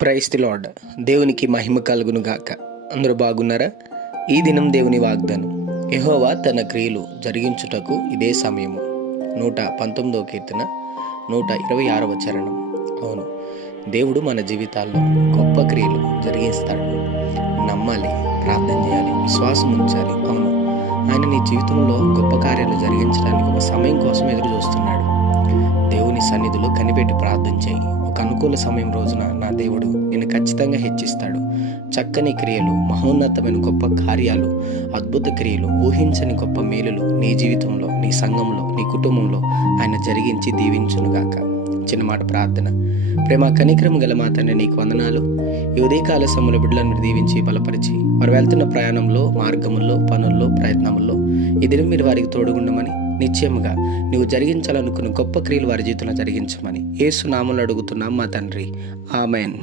Praise the lord. దేవునికి మహిమ కలుగును గాక. అందరూ బాగున్నారా? ఈ దినం దేవుని వాగ్దానం, యెహోవా తన క్రియలు జరిగించుటకు ఇదే సమయము. 119వ కీర్తన 126వ చరణం. అవును, దేవుడు మన జీవితాల్లో గొప్ప క్రియలు జరిగిస్తాడు. నమ్మాలి, ప్రార్థన చేయాలి, విశ్వాసం ఉంచాలి. అవును, ఆయన నీ జీవితంలో గొప్ప కార్యాలు జరిగించడానికి ఒక సమయం కోసం ఎదురు చూస్తున్నాడు. దేవుని సన్నిధిలో కనిపెట్టి ప్రార్థన చేయి. ఒక అనుకూల సమయం రోజున నా దేవుడు నిన్ను ఖచ్చితంగా హెచ్చిస్తాడు. చక్కని క్రియలు, మహోన్నతమైన గొప్ప కార్యాలు, అద్భుత క్రియలు, ఊహించని గొప్ప మేలులు నీ జీవితంలో, నీ సంఘంలో, నీ కుటుంబంలో ఆయన జరిగించి దీవించునుగాక. చిన్న మాట ప్రార్థన. ప్రేమ కనికరం గల మా తండ్రి, నీకు వందనాలు. ఈ ఉదయకాల సమయంలో బిడ్డలను దీవించి బలపరిచి వారు వెళ్తున్న ప్రయాణంలో, మార్గముల్లో, పనుల్లో, ప్రయత్నముల్లో ఈ దినం మీరు వారికి తోడుగుండమని, నిశ్చయముగా నీవు జరిగించాలనుకున్న గొప్ప క్రియలు వారి జీవితంలో జరిగించమని యేసు నామములో అడుగుతున్నాం మా తండ్రి. ఆమెన్.